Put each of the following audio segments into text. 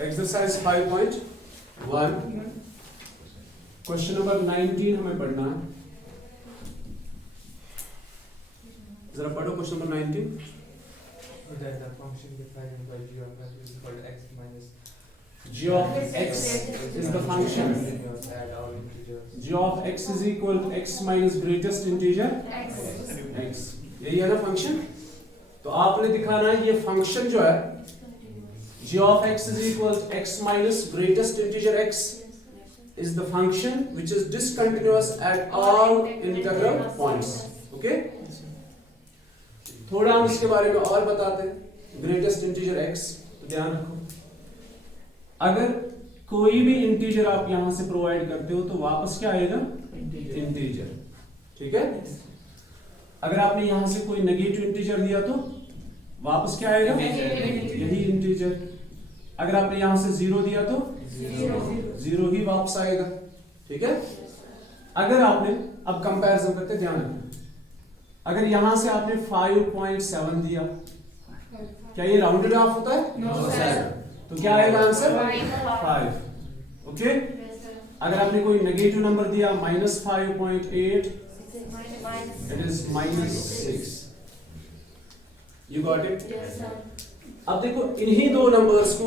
Exercise 5.1 question number 19 हमें पढ़ना है। जरा पढ़ो question number 19। That the function defined by g of x is called x minus g of x is the function. add all integers. g of x is equal to x minus greatest integer x। यही है ना function. तो आपने दिखाना है ये function जो है g of x is equal to x minus greatest integer x is the function which is discontinuous at all integral points. Okay? थोड़ा हम इसके बारे में और बताते हैं। ग्रेटेस्ट इंटीजर x, तो ध्यान रखो, अगर कोई भी इंटीजर आप यहां से प्रोवाइड करते हो तो वापस क्या आएगा? इंटीजर। ठीक है? अगर आपने यहां से कोई नेगेटिव इंटीजर दिया तो वापस क्या आएगा? यही इंटीजर। अगर आपने यहां से जीरो दिया तो जीरो ही वापस आएगा। ठीक है? अगर आपने, अब कंपैरिजन करते, ध्यान रखना, अगर यहां से आपने 5.7 दिया, क्या ये राउंडेड ऑफ होता है? तो क्या आएगा आंसर? 5। ओके? अगर आपने कोई नेगेटिव नंबर दिया -5.8, it is -6। You got it? अब देखो, इन्हीं दो नंबर्स को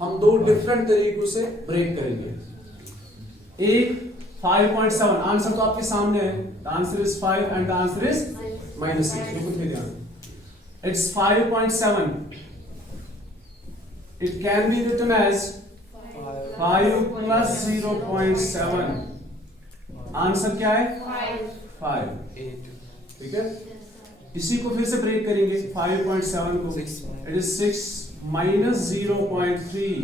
हम दो डिफरेंट तरीकों से ब्रेक करेंगे। एक 5.7, आंसर तो आपके सामने है। The answer is 5 and the answer is -6। It's 5.7. It can be written as 5 plus 0.7. Answer क्या है? 5। ठीक है? इसी को फिर से ब्रेक करेंगे। 5.7 को it is 6 minus 0.3.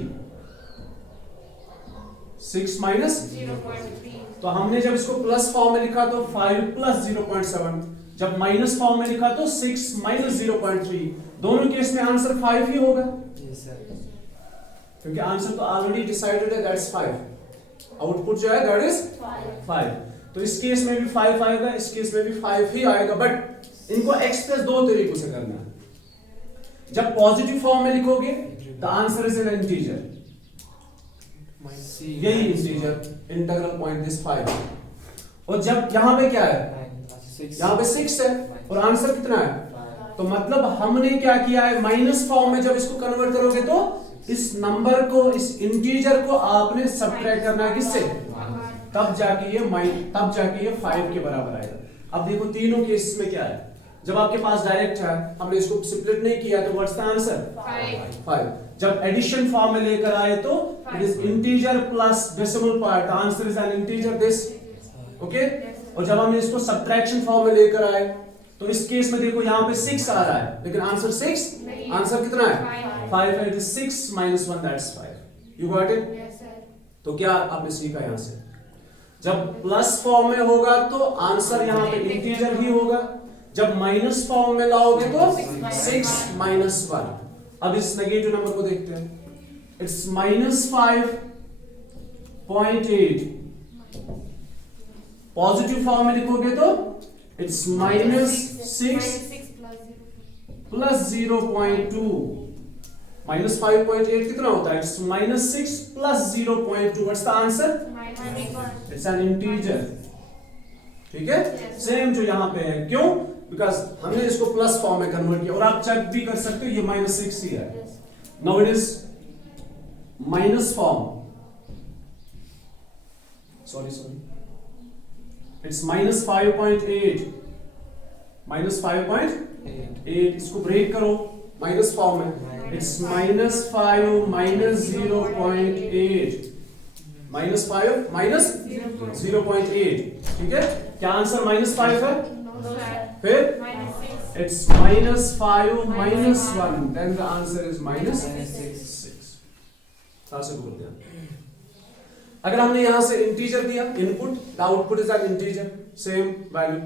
6 minus 0.3। तो हमने जब इसको प्लस फॉर्म में लिखा तो 5 plus 0.7, जब माइनस फॉर्म में लिखा तो 6 minus 0.3। दोनों केस में आंसर 5 ही होगा। Yes sir. क्योंकि आंसर तो ऑलरेडी डिसाइडेड है, दैट्स 5। आउटपुट जो है दैट इज 5। तो इस केस में भी 5 आएगा, इस केस में भी 5 ही आएगा। बट इनको एक्सप्रेस दो तरीकों से करना है। जब पॉजिटिव फॉर्म में लिखोगे the answer is an integer, यही इंटीजर, इंटीग्रल पॉइंट दिस 5। और जब यहां पे क्या है? यहाँ पे 6 है और आंसर कितना है? तो मतलब हमने क्या किया है, माइनस फॉर्म में जब इसको कन्वर्ट करोगे तो इस नंबर को, इस इंटीजर को आपने सब्ट्रैक्ट करना है किससे? तब जाके ये 5 के बराबर आएगा। अब देखो तीनों केस में क्या है, जब आपके पास डायरेक्ट है, हमने इसको स्प्लिट नहीं किया तो व्हाट्स द आंसर? 5। जब एडिशन फॉर्म में लेकर आए तो it is integer plus decimal part, answer is an integer this. Okay? और जब हम इसको सब्ट्रैक्शन फॉर्म में लेकर आए तो इस केस में देखो यहाँ पे 6 आ रहा है, लेकिन आंसर 6, आंसर कितना है? 5 है। 6 minus 1 that's 5। You got it? तो क्या आपने सीखा यहां से? जब प्लस फॉर्म में होगा तो आंसर यहाँ पे इंटीजर ही होगा, जब माइनस फॉर्म में लाओगे तो 6 minus 1। अब इस नेगेटिव नंबर को देखते हैं। इट्स -5.8। पॉजिटिव फॉर्म में लिखोगे तो इट्स -6 प्लस 0.2। -5.8 कितना होता है? It's -6 plus 0.2। What's the answer? It's an integer. ठीक है? सेम जो यहां पे है। क्यों? बिकॉज हमने इसको प्लस फॉर्म में कन्वर्ट किया। और आप चेक भी कर सकते हो, ये -6 ही है। Now it is minus form, sorry it's -5.8। -5.8, इसको ब्रेक करो माइनस फॉर्म में। It's -5 minus 0.8, -0.8। ठीक है? क्या आंसर -5 है? फिर it's -5 minus 1, then the answer is -6। से बोलते हैं। अगर हमने यहां से इंटीजर दिया input, the output is an integer, same value.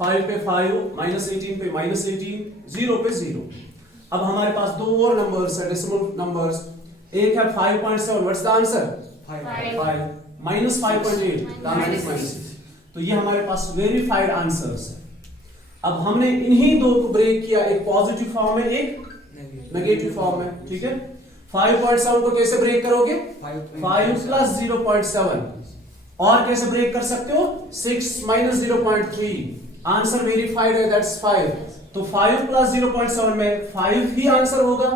5 पे 5, -18 पे -18, 0 पे 0। अब हमारे पास दो और नंबर्स है, डेसिमल नंबर्स। एक है 5.7, what's the answer? 5 -5.8, the answer is -6। तो ये हमारे पास वेरीफाइड आंसर्स है। अब हमने इन्हीं दो को ब्रेक किया, एक पॉजिटिव फॉर्म में एक नेगेटिव फॉर्म में, ठीक है। 5.7 को कैसे ब्रेक करोगे? 5 प्लस 0.7, और कैसे ब्रेक कर सकते हो? 6 माइनस 0.3, आंसर वेरीफाइड है, दैट्स 5। तो 5 प्लस 0.7 में 5 ही आंसर होगा,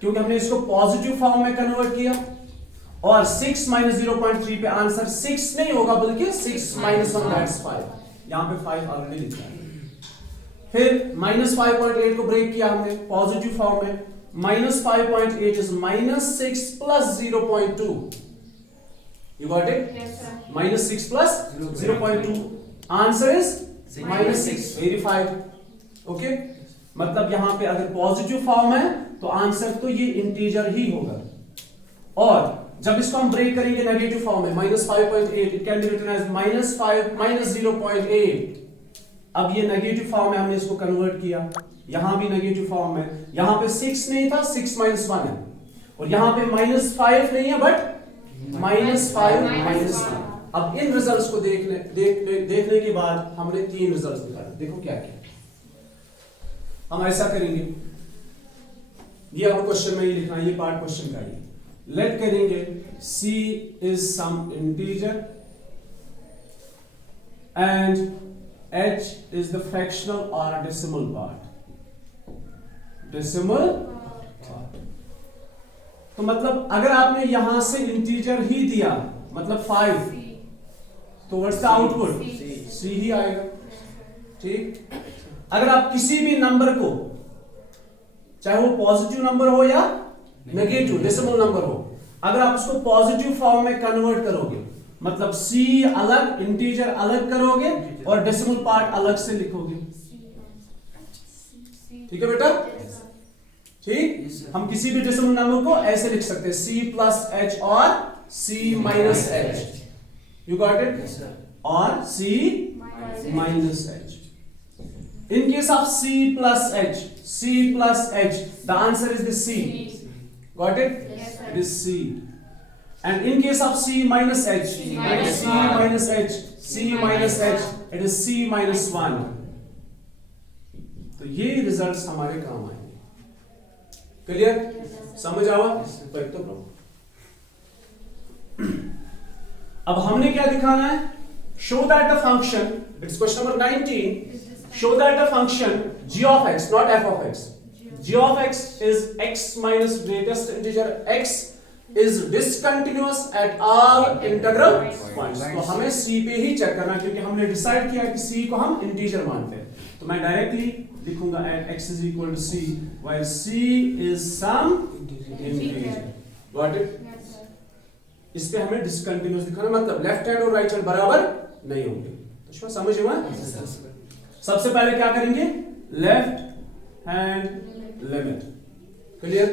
क्योंकि हमने इसको पॉजिटिव फॉर्म में कन्वर्ट किया। और 6 माइनस 0.3 पे आंसर 6 नहीं होगा, बल्कि 6 माइनस 1, दैट्स 5। यहां पे 5 ऑलरेडी लिखा है। फिर माइनस 5.8 को ब्रेक किया हमने पॉजिटिव फॉर्म में, minus 5.8 is minus 6 plus 0.2, you got it? Minus 6 plus 0.2, answer is minus 6, verified. Okay, मतलब यहां पे अगर पॉजिटिव फॉर्म है तो आंसर तो ये इंटीजर ही होगा। और जब इसको हम ब्रेक करेंगे नेगेटिव फॉर्म में, minus 5.8, it can be written as minus 5 minus 0.8। अब ये नेगेटिव फॉर्म में हमने इसको कन्वर्ट किया, यहां भी नेगेटिव फॉर्म में, यहां पे 6 नहीं था, 6 माइनस 1 है, और यहां पे माइनस 5 नहीं है, बट माइनस 5 माइनस 1। अब इन रिजल्ट्स को देखने के बाद हमने 3 रिजल्ट्स निकाले। देखो क्या क्या हम ऐसा करेंगे, ये अब क्वेश्चन में ही लिखना है, ये पार्ट क्वेश्चन का ही। लेट करेंगे C is some integer and H is the fractional or decimal part. Decimal part. तो मतलब अगर आपने यहां से इंटीजर ही दिया, मतलब 5, तो व्हाट्स द आउटपुट? C ही आएगा, ठीक। अगर आप किसी भी नंबर को, चाहे वो पॉजिटिव नंबर हो या नेगेटिव डेसिमल नंबर हो, अगर आप उसको पॉजिटिव फॉर्म में कन्वर्ट करोगे, मतलब C अलग, इंटीजर अलग करोगे और डेसिमल पार्ट अलग से लिखोगे, ठीक है बेटा? ठीक, हम किसी भी डेसिमल नंबर को ऐसे लिख सकते हैं, C प्लस H और C minus H, you got it? और C minus H। In case of C plus H, the answer is the C. Got it? Yes, sir. It is C. And in case of C minus H, it is C minus H, C minus H, it is C minus 1. तो ये results हमारे काम आएंगे। Clear? समझ आवा? तो एक तो प्रॉब्लम। अब हमने क्या दिखाना है? Show that the function, it's question number 19. Show that the function g of x, not f of x, g of x is x minus greatest integer x is discontinuous at all integral points. तो हमें c पे ही check करना, क्योंकि हमने decide किया कि c को हम इंटीजर मानते हैं। तो मैं डायरेक्टली लिखूंगा at x is equal to c, while c is some integer. Got it? इस पे हमें डिसकंटिन्यूअस दिखाना, मतलब लेफ्ट हैंड और राइट हैंड बराबर नहीं होंगे। तो इसमें समझ हुआ? सबसे पहले क्या करेंगे? Left hand limit. क्लियर?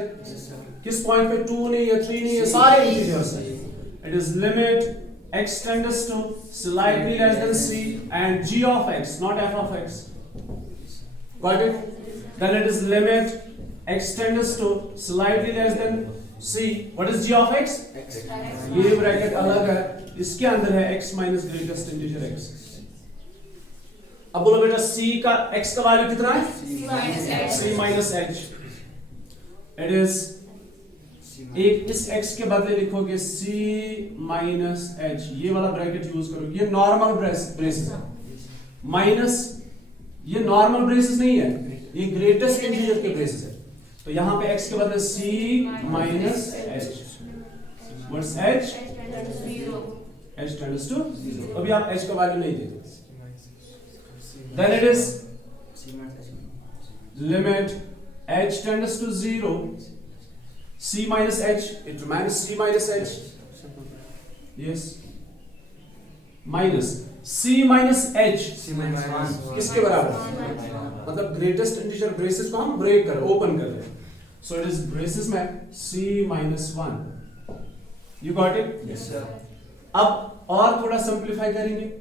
किस पॉइंट पे 2 नहीं है, 3 नहीं है, सारे इंटीजर्स हैं। It is limit x tends to slightly less than c and g of x, not f of x. Got it? Then it is limit x tends to slightly less than c. What is g of x? ये bracket अलग है, इसके अंदर है x minus greatest integer x. अब बोलो बेटा c का x का वैल्यू कितना है? c minus h. It is, एक इस x के बदले लिखोगे c minus h, ये वाला ब्रैकेट यूज करोगे। ये नॉर्मल ब्रेसेस है, माइनस ये नॉर्मल ब्रेसेस नहीं है, ये ग्रेटेस्ट इंटीजर के ब्रेसेस है। तो यहां पे x के बदले c minus h. What's h? h tends to 0. अभी आप h का वैल्यू नहीं देते। Then it is limit h tends to 0, c minus h, it remains c minus h. Yes, minus c minus h किसके बराबर? मतलब ग्रेटेस्ट इंटीजर ब्रेसेस को हम ब्रेक कर, ओपन कर रहे हैं। So it is ब्रेसेस में c minus 1. You got it? Yes sir. अब और थोड़ा सिंप्लीफाई करेंगे।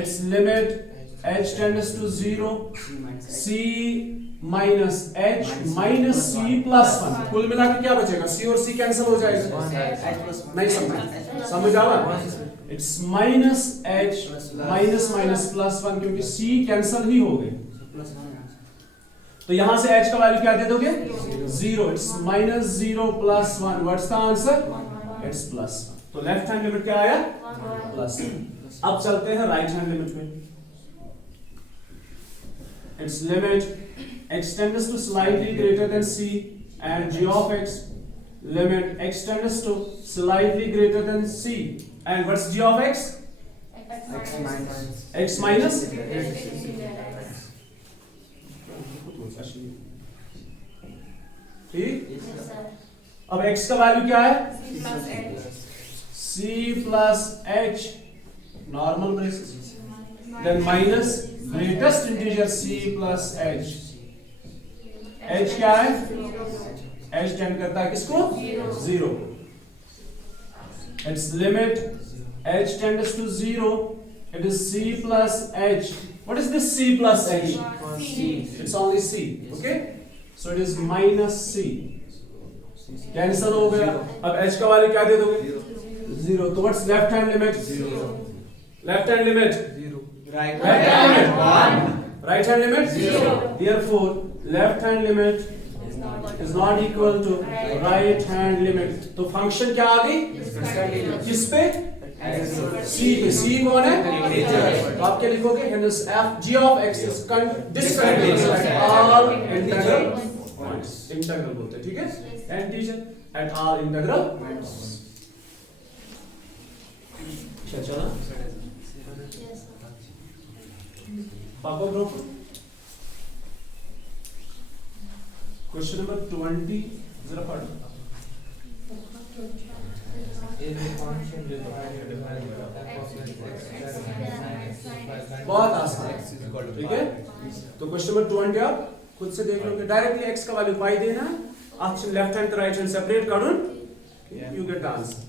It's limit h tends to 0, c minus h minus c plus 1. कुल मिला के क्या बचेगा? c और c कैंसिल हो जाएगा, नहीं समझ आवा? It's minus h minus minus plus 1, क्योंकि c कैंसिल ही हो गए, तो यहां से h का वैल्यू क्या दे दोगे? 0. It's -0 + 1. What's the answer? It's +1. तो लेफ्ट हैंड लिमिट क्या आया? +1. अब चलते हैं राइट हैंड लिमिट में. It's limit x tends to slightly greater than c and g of x limit x tends to slightly greater than c and what's g of x? x minus ठीक. अब x का value क्या है? c plus h normal braces then minus greatest integer c plus h. h क्या है? h tend करता है किसको? 0. its limit h tends to 0. It is c plus h. What is this c plus h? It's only c. Okay? So it is minus c. Cancel हो गया. अब h का value क्या दे दोगे? 0. तो what's left hand limit? 0. Left hand limit? 0. Right hand limit? 1. Right hand limit? 0. Therefore, left hand limit is not equal to right hand limit. तो function क्या आ गई? किस पे? c पे. c कौन है? तो आप क्या लिखोगे? Hence f g of x is discontinuous at all integral points. Integral बोलते हैं, ठीक है? And teacher at all integral points. चला पापा ब्रो. क्वेश्चन नंबर 20 जरा पढ़ो. बहुत आसान, ठीक है? तो क्वेश्चन नंबर 20 आप खुद से देख लोगे. डायरेक्टली x का वैल्यू पाई देना. Option left hand right hand separate करून you get answer.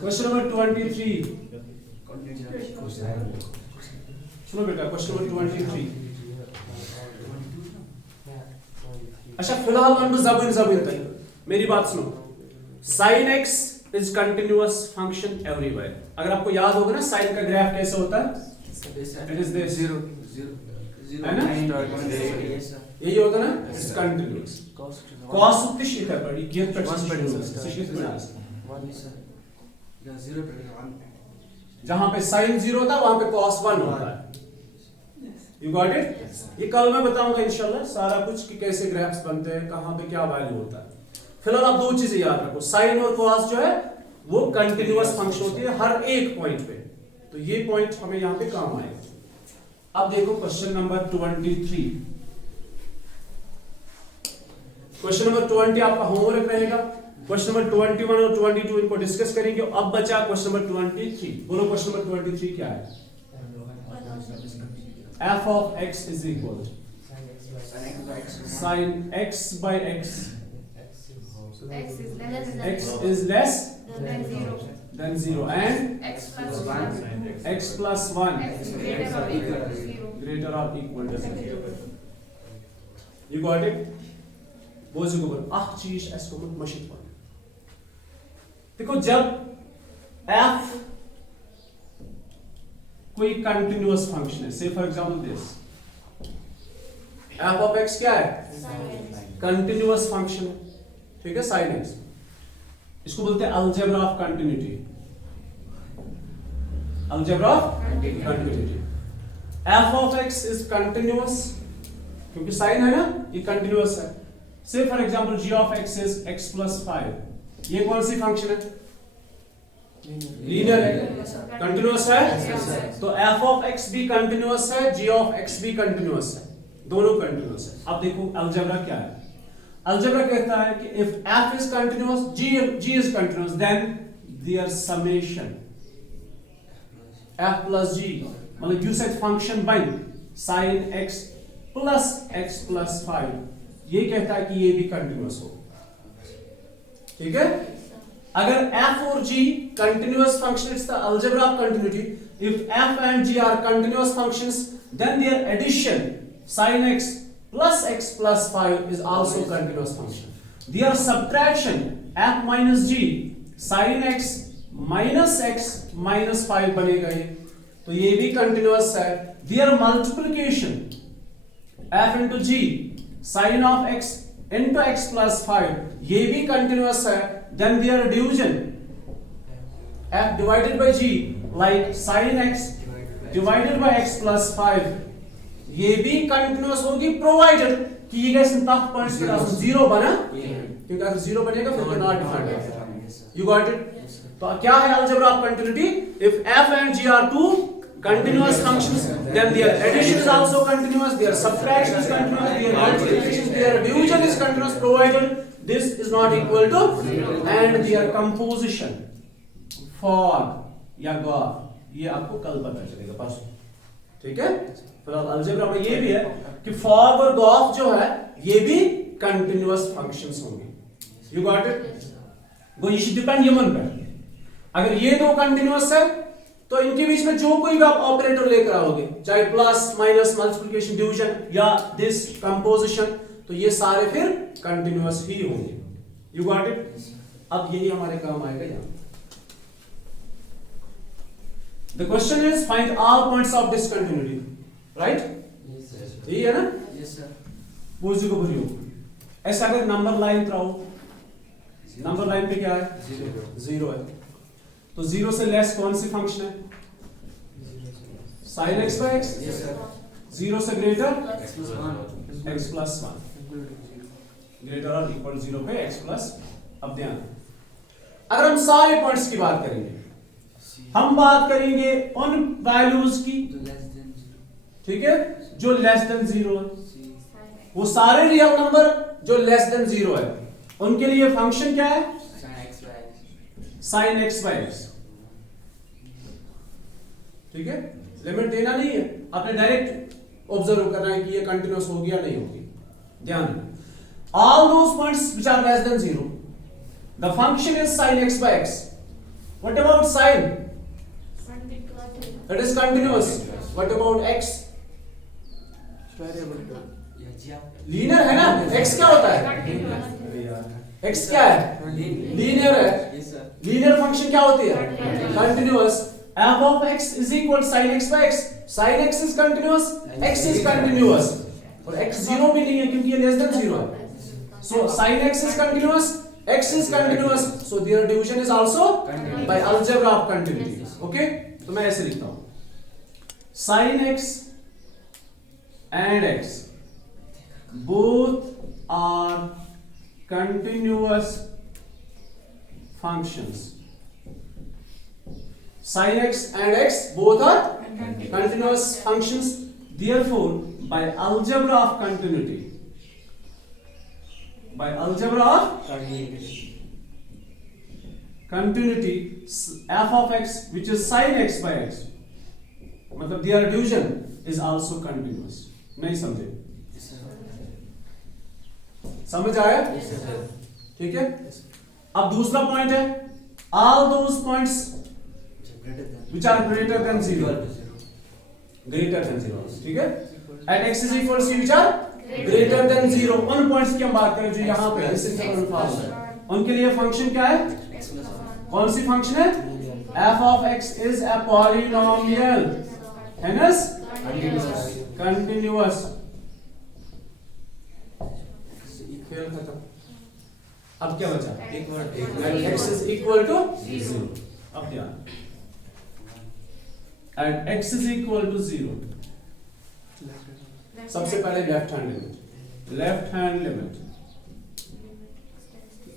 Question number 23. सुनो बेटा, क्वेश्चन नंबर 23. अच्छा फिलहाल मान लो जबीन तक मेरी बात सुनो. sin x is continuous function everywhere. अगर आपको याद होगा ना साइन का ग्राफ कैसे होता है? इट इज दिस 0 है ना? यही होता ना? It's continuous. cos किस लिखा पड़ी? गियर पर जहां पे sin 0 था वहां पे cos 1 होता है. You got it? ये कल मैं बताऊंगा इंशाल्लाह सारा कुछ कि कैसे ग्राफ्स बनते हैं, कहां पे क्या वैल्यू होता है. फिलहाल आप दो चीजें याद रखो. साइन और cos जो है वो कंटिन्यूअस फंक्शन होती है हर एक पॉइंट पे. तो ये पॉइंट हमें यहां पे काम आएगा. अब देखो क्वेश्चन नंबर 23. क्वेश्चन नंबर 20 आपका होमवर्क रहेगा. क्वेश्चन नंबर 21 और 22 इनको डिस्कस करेंगे. अब बचा क्वेश्चन नंबर 23. बोलो क्वेश्चन नंबर 23 क्या है? f of x is equal sin x by x. X is less than 0 and x plus 1 greater or equal to 0. You got it? बोझ को बोल आह चीज ऐसे को मशीन पर. देखो जब f कोई कंटिन्यूअस फंक्शन है, से for example this f of x क्या है? कंटिन्यूअस फंक्शन है, ठीक है? sin x. इसको बोलते हैं algebra of continuity. Algebra of continuity. f of x is continuous क्योंकि sin है ना, ये कंटिन्यूअस है. से for example g of x is x plus 5. ये कौन सी फंक्शन है? लीनियर है, कंटिन्यूअस है. तो f of x भी कंटिन्यूअस है, g of x भी कंटिन्यूअस है, दोनों कंटिन्यूअस है. अब देखो अलजेब्रा क्या है. अलजेब्रा कहता है कि if f is continuous, g is continuous, then their summation f plus g, मतलब you said function by sin x plus x plus 5, ये कहता है कि ये भी कंटिन्यूअस हो. ठीक है? अगर f और g continuous function, it's the algebra of continuity. If f and g are continuous functions, then their addition sin x plus 5 is also continuous function. Their subtraction f minus g sin x minus 5 बनेगा ये, तो ये भी continuous है. their multiplication f into g sin of x into x plus 5 ये भी continuous है, then their division f divided by g like sin x divided by x plus 5 ये भी continuous होगी provided कि ये गैस तक पॉइंट्स पे डाल जीरो बना, क्योंकि अगर जीरो बनेगा फिर तो not defined. You got it? तो क्या है algebra of continuity? If f and g are two continuous functions, then their addition is also continuous, their subtraction is continuous, their multiplication, their division is continuous, provided this is not equal to, and their composition fog या graph ये आपको कल पता चलेगा परसों, ठीक है? फिलहाल अलजेब्रा में ये भी है कि fog और graph जो है ये भी continuous functions होंगे। You got it? वो ये डिपेंड ह्यूमन पर। अगर ये दो कंटिन्यूअस है तो इनके बीच में जो कोई भी आप ऑपरेटर लेकर आओगे, चाहे प्लस माइनस मल्टीप्लिकेशन डिवीजन या दिस कंपोजिशन, तो ये सारे फिर कंटिन्यूअस ही होंगे। You got it? अब यही हमारे काम आएगा यहां। The question is find all points of discontinuity, right? यही है ना? Yes sir. पूछो को भरियो ऐसा अगर नंबर लाइन कराओ, नंबर लाइन पे क्या है? जीरो है, तो जीरो से लेस कौन सी फंक्शन है? Sine x by x. Zero से greater x plus one, greater और इक्वल जीरो पे एक्स प्लस। अब ध्यान, अगर हम सारे पॉइंट्स की बात करेंगे, हम बात करेंगे उन वैल्यूज की, ठीक है, जो लेस देन जीरो है। वो सारे रियल नंबर जो लेस देन जीरो है उनके लिए फंक्शन क्या है? साइन एक्स बाय एक्स, ठीक है? लिमिट देना नहीं है, आपने डायरेक्ट ऑब्जर्व करना है कि ये कंटिन्यूअस होगी या नहीं होगी। ध्यान, all those points which are less than zero the function is sine x by x. What about sine? That is continuous. What about x? Linear है ना? एक्स क्या होता है? एक्स क्या है? लीनियर है। लीनियर फंक्शन क्या होती है? Continuous. f of x is equal to sin x by x. sin x is continuous, x is continuous, और x जीरो भी नहीं है क्योंकि ये लेस देन जीरो है। So sin x is continuous, x is continuous, so their division is also by algebra of continuity. Okay? तो मैं ऐसे लिखता हूँ, sin x and x both are continuous functions. Sin x and x both are continuous functions. Therefore, by algebra of continuity, f of x, which is sin x by x, मतलब their division is also continuous. नहीं समझे? समझ आया? ठीक है? अब दूसरा point है, all those points which are greater than zero, ठीक है? At x is equal to which are greater than zero, उन पॉइंट्स की हम बात करें जो यहाँ पे इस इंटरवल फॉर्म है, उनके लिए फंक्शन क्या है? कौन सी फंक्शन है? f of x is a polynomial, hence continuous। खेल खत्म। अब क्या बचा? x is equal to zero। अब ध्यान, and x is equal to zero, सबसे पहले लेफ्ट हैंड लिमिट।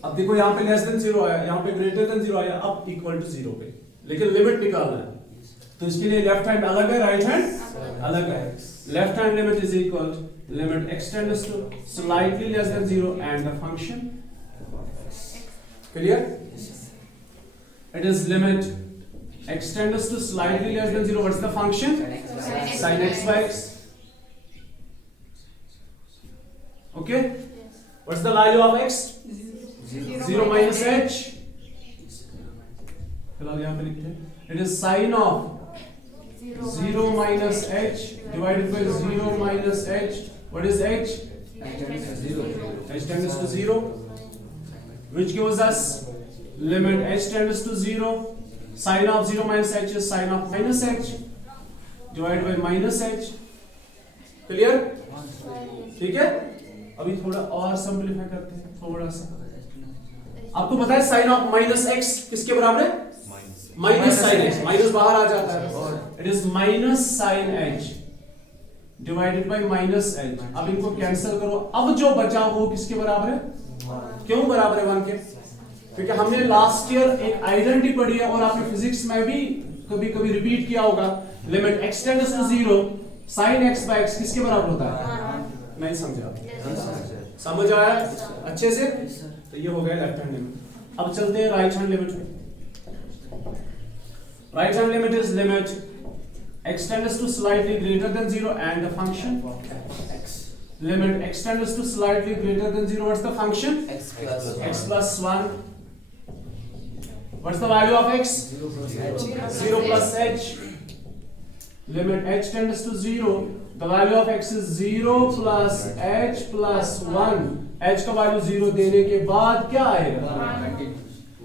अब देखो यहाँ पे लेस देन जीरो आया, यहाँ पे ग्रेटर देन जीरो आया, अब इक्वल टू जीरो पे, लेकिन लिमिट निकालना है तो इसके लिए लेफ्ट हैंड अलग है, राइट हैंड अलग है। Left hand limit is equal limit x tends to slightly less than zero and the function. Clear? It is limit x tends to slightly less than 0. What's the function? Sin x by x. Okay? What's the value of x? 0 minus h. फिलहाल यहाँ पे लिखते हैं, it is sin of 0 minus h divided by 0 minus h. What is h? H tends to 0, which gives us limit h tends to 0. Sin of 0 minus h is sin of minus h divide by minus H. Clear? ठीक है, अभी थोड़ा और simplify करते हैं थोड़ा सा। आपको पता है साइन ऑफ माइनस एक्स किसके बराबर है? माइनस साइन एच, माइनस बाहर आ जाता है, it is minus sine h divided by minus h. अब इनको कैंसिल करो, अब जो बचा वो किसके बराबर है? क्यों बराबर है 1 के? क्योंकि हमने लास्ट ईयर एक आइडेंटिटी पढ़ी है और आपने फिजिक्स में भी कभी कभी रिपीट किया होगा, limit x tends to 0 sin x by x किसके बराबर होता है? नहीं समझा? समझ आया अच्छे से? तो ये हो गया लेफ्ट हैंड लिमिट। अब चलते हैं राइट हैंड लिमिट में। Right hand limit is limit x tends to slightly greater than 0 and the function limit x tends to slightly greater than 0. What's the function? X plus 1. What's the value of x? 0 plus h. Limit h tends to 0. The value of x is 0 plus h plus 1. h का value 0 देने के बाद क्या आएगा?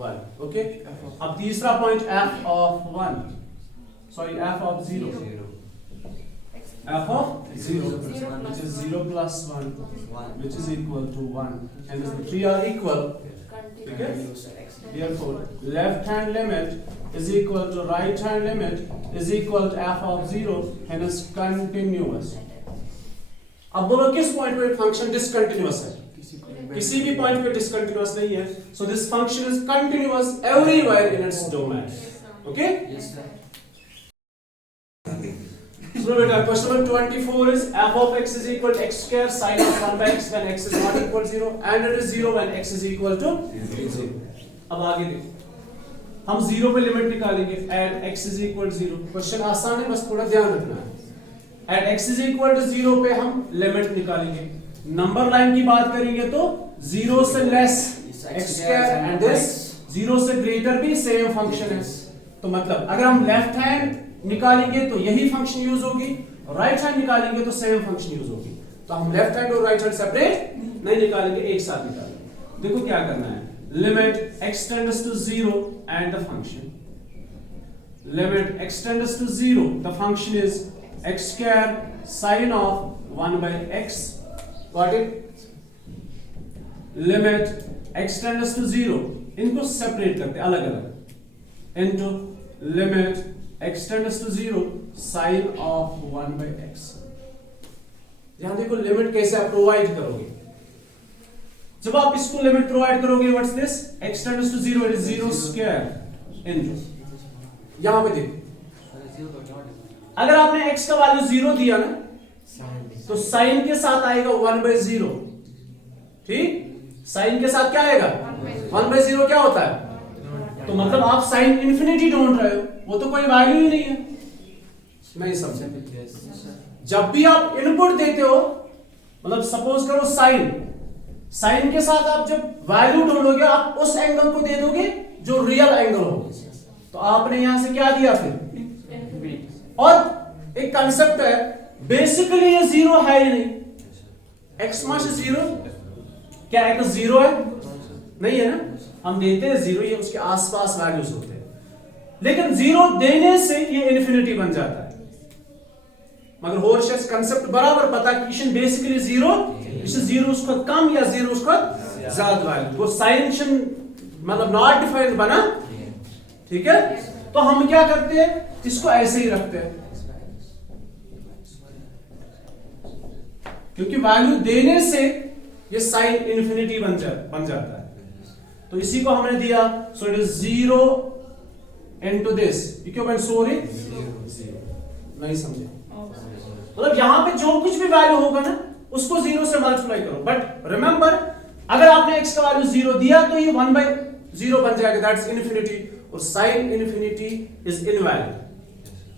1. Okay. अब तीसरा point f of 1. Sorry, f of 0. F of 0, which is 0 plus 1, which is equal to 1. And the three are equal. Okay? Therefore, left hand limit is equal to right hand limit is equal to f of 0 and is continuous. अब बोलो किस point पे function discontinuous है? किसी भी point पे discontinuous नहीं है. So this function is continuous everywhere in its domain. Okay? Yes, sir. So beta, question number 24 is f of x is equal to x square sin of 1 by x when x is not equal to 0 and it is 0 when x is equal to 0. अब आगे देखो, हम 0 पे limit निकालेंगे at x is equal to 0. Question आसान है, बस थोड़ा ध्यान रखना है. at x is equal to 0 पे हम लिमिट निकालेंगे. नंबर लाइन की बात करेंगे तो 0 से less x square and this 0 से ग्रेटर भी सेम फंक्शन है. तो मतलब अगर हम लेफ्ट हैंड निकालेंगे तो यही फंक्शन यूज होगी, राइट हैंड निकालेंगे तो सेम फंक्शन यूज होगी. तो हम लेफ्ट हैंड और राइट हैंड सेपरेट नहीं निकालेंगे, एक साथ निकालेंगे. देखो क्या करना है, limit x tends to 0 and the function limit x tends to 0 the function is x square sin of 1 by x. Got it? Limit x tends to 0, इनको सेपरेट करते हैं अलग अलग, into limit x tends to 0 sin of 1 by x. ध्यान देखो limit कैसे आप provide करोगे. जब आप इसको लिमिट प्रोवाइड करोगे, what's this? x tends to 0, it is 0 square into. यहां पे देखो, अगर आपने x का वैल्यू 0 दिया ना, तो साइन के साथ आएगा 1 by 0. ठीक, साइन के साथ क्या आएगा? 1 by 0 क्या होता है? तो मतलब आप साइन इंफिनिटी ढूंढ रहे हो, वो तो कोई वैल्यू ही नहीं है. नहीं समझे? जब भी आप इनपुट देते हो, मतलब सपोज करो साइन के साथ आप जब वैल्यू ढूंढोगे, आप उस एंगल को दे दोगे जो रियल एंगल हो. तो आपने यहां से क्या दिया फिर? और एक कंसेप्ट है, बेसिकली ये 0 है ही नहीं. x माइनस 0 क्या एक 0 है? नहीं है ना. हम देते हैं 0, ये उसके आसपास वैल्यूज होते हैं, लेकिन 0 देने से ये इन्फिनिटी बन जाता है. मगर होर्शेस कंसेप्ट बराबर पता कि इशन बेसिकली 0, इशन 0 उसका कम या 0 उसका ज्यादा वैल्यू, वो साइन मतलब नॉट डिफाइंड बना. ठीक है, तो हम क्या करते हैं, इसको ऐसे ही रखते हैं, क्योंकि वैल्यू देने से ये साइन इन्फिनिटी बन जाता है. तो इसी को हमने दिया, so it is 0 into this equivalent. Sorry, नहीं समझे? मतलब यहां पे जो कुछ भी वैल्यू होगा ना, उसको 0 से मल्टीप्लाई करो. बट रिमेंबर, अगर आपने x का वैल्यू 0 दिया तो ये 1 by 0 बन जाएगा, दैट्स इन्फिनिटी. और साइन इन्फिनिटी इज इनवैलिड.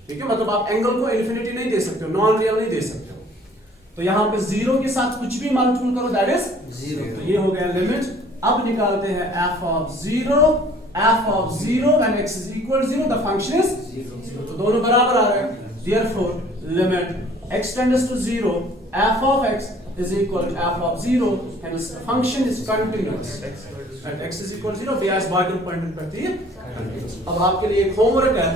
ठीक है, मतलब आप एंगल को इन्फिनिटी नहीं दे सकते हो, नॉन रियल नहीं दे सकते हो. तो यहां पे 0 के साथ कुछ भी मल्टीपल करो, दैट इज 0. तो ये हो गया लिमिट. अब निकालते हैं f of 0 when x is equal to 0 the function is 0. तो दोनों बराबर आ रहे हैं. Therefore limit x tends to 0 f of x is equal to f of 0, hence the function is continuous. At x is equal to 0, Diaz bargain point करती है continuous. अब आपके लिए एक होमवर्क है,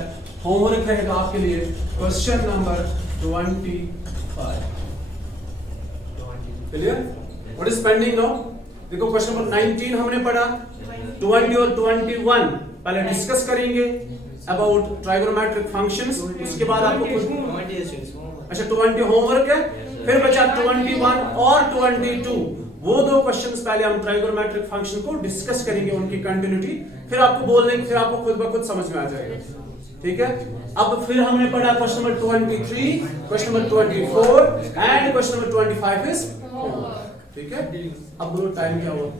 होमवर्क रहेगा आपके लिए question number 25. Clear? What is pending now? देखो क्वेश्चन नंबर 19 हमने पढ़ा, 20 और 21 पहले डिस्कस करेंगे अबाउट ट्राइगोनोमेट्रिक फंक्शंस, उसके बाद आपको अच्छा 20 होमवर्क है, फिर बचा 21 और 22, वो दो क्वेश्चंस पहले हम ट्राइगोनोमेट्रिक फंक्शन को डिस्कस करेंगे, उनकी कंटिन्यूटी, फिर आपको बोल देंगे, फिर आपको खुद ब खुद समझ में आ जाएगा. ठीक है? अब फिर हमने पढ़ा question number 23, question number 24 and question number 25 is homework. ठीक है? अब बोलो टाइम क्या हुआ?